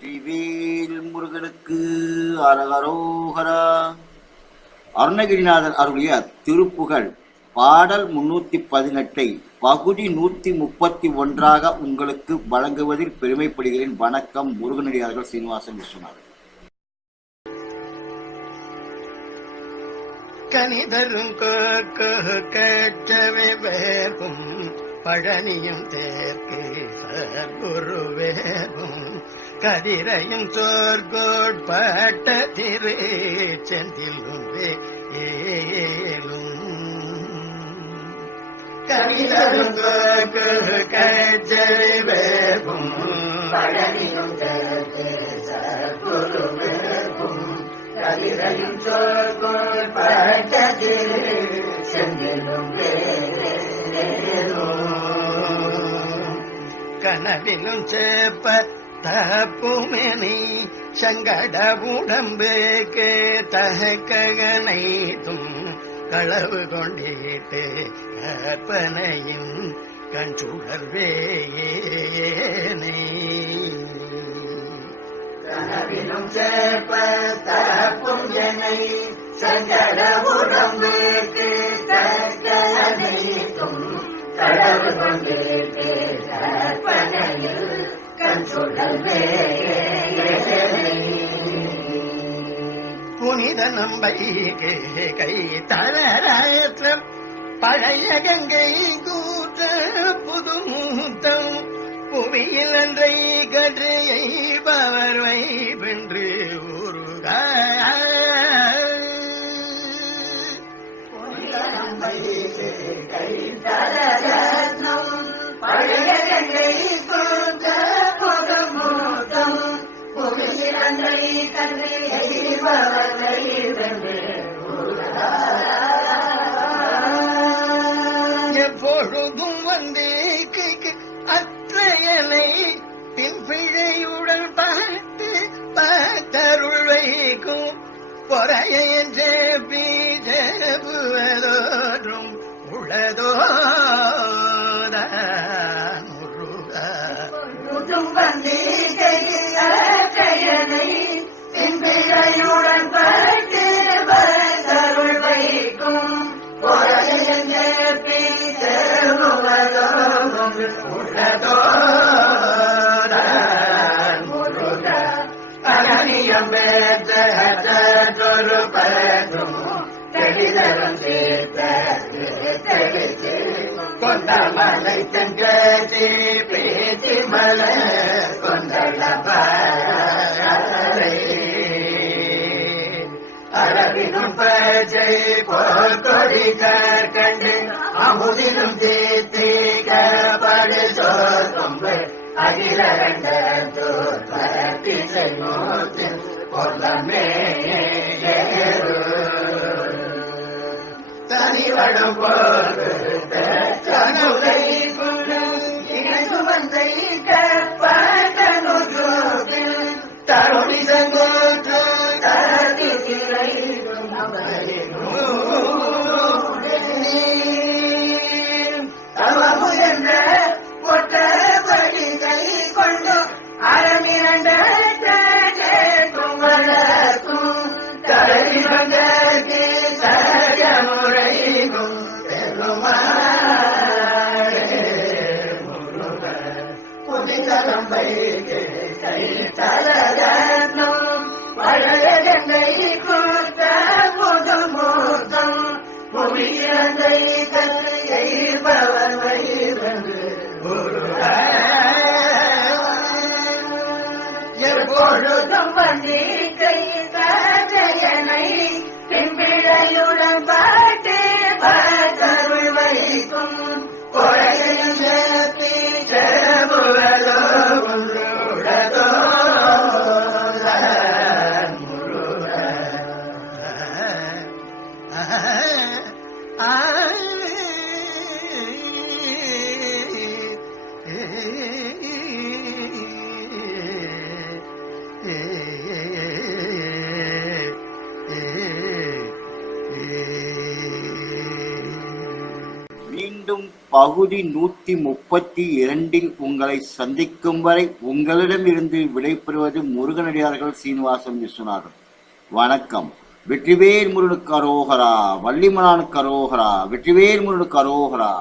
வெற்றிவேல் முருகனுக்கு அரகரோகரா அருணகிரிநாதர் அருளிய திருப்புகழ் பாடல் முன்னூத்தி பதினெட்டை பகுதி நூத்தி முப்பத்தி ஒன்றாக உங்களுக்கு வழங்குவதில் பெருமைப்படுகிறேன். வணக்கம் முருகனடியார்கள் சீனிவாசன் விஸ்வநாதன் கனிதரும் கச்சவை வேர்க்கும் பழனியும் தேர்க்கு சர்க்குரு கதிரையும் சோர்கோட்பட்ட திரு செந்திலும் ஏலும் கவிதரும் கச்சவை வேர்க்கும் பழனியும் தேர்க்கு சர்க்குரு வேர்க்கும் கதிரையும் செந்திலும் கனவிலும் சேப்ப தப்புமெனி சங்கட உடம்புக்கு தும் களவு கொண்டீட்டு கற்பனையும் கண் சுழல்வேனே கனவிலும் சேப்ப தப்பும் என்னை சங்கட உடம்புக்கு தகனை தும் களவு கொண்டே புனித நம்பை கை தளராயற்றம் பழைய கங்கை கூற்ற புதுமூத்தம் புவியில் அன்றை கற்றையை புவியில் அன்றை கற்றையை பவர்வை வென்று எப்பொழுதும் வந்தே அத்தையனை பின் பிழையுடன் பார்த்து பார்த்தருள் வைக்கும். பொறையன் சேப்பி சேப்புவதோற்றும் உள்ளதோ அகனியம் பெற்றொரு பதும் தெளிதரும் தெளித்து கொண்ட மலை தெங்கி பிரீத்தி மலர் கொண்டல அளவினும் பச்சை போர்கொடி கண்டு அமுதிலும் தீர்த்தி கபடு அகில பரப்பிசை மூத்தில் கொல்லமே. தனிவடம் போது தனுதை கொண்டு தருணி சங்கோற்று தரதி திரை தலைவந்தே சரியமுறைக்கும் புனிதரம்பை கை தலரத்னம் பழைய கங்கை கூத்த மீண்டும் பகுதி நூத்தி முப்பத்தி இரண்டில் உங்களை சந்திக்கும் வரை உங்களிடமிருந்து விடைபெறுவது முருகனடியார்கள் சீனிவாசன் விஸ்வநாதன். வணக்கம். வெற்றிவேல் முருகனுக்கு அரோகரா வள்ளிமலானுக்கு அரோகரா வெற்றிவேல் முருகனுக்கு அரோகரா.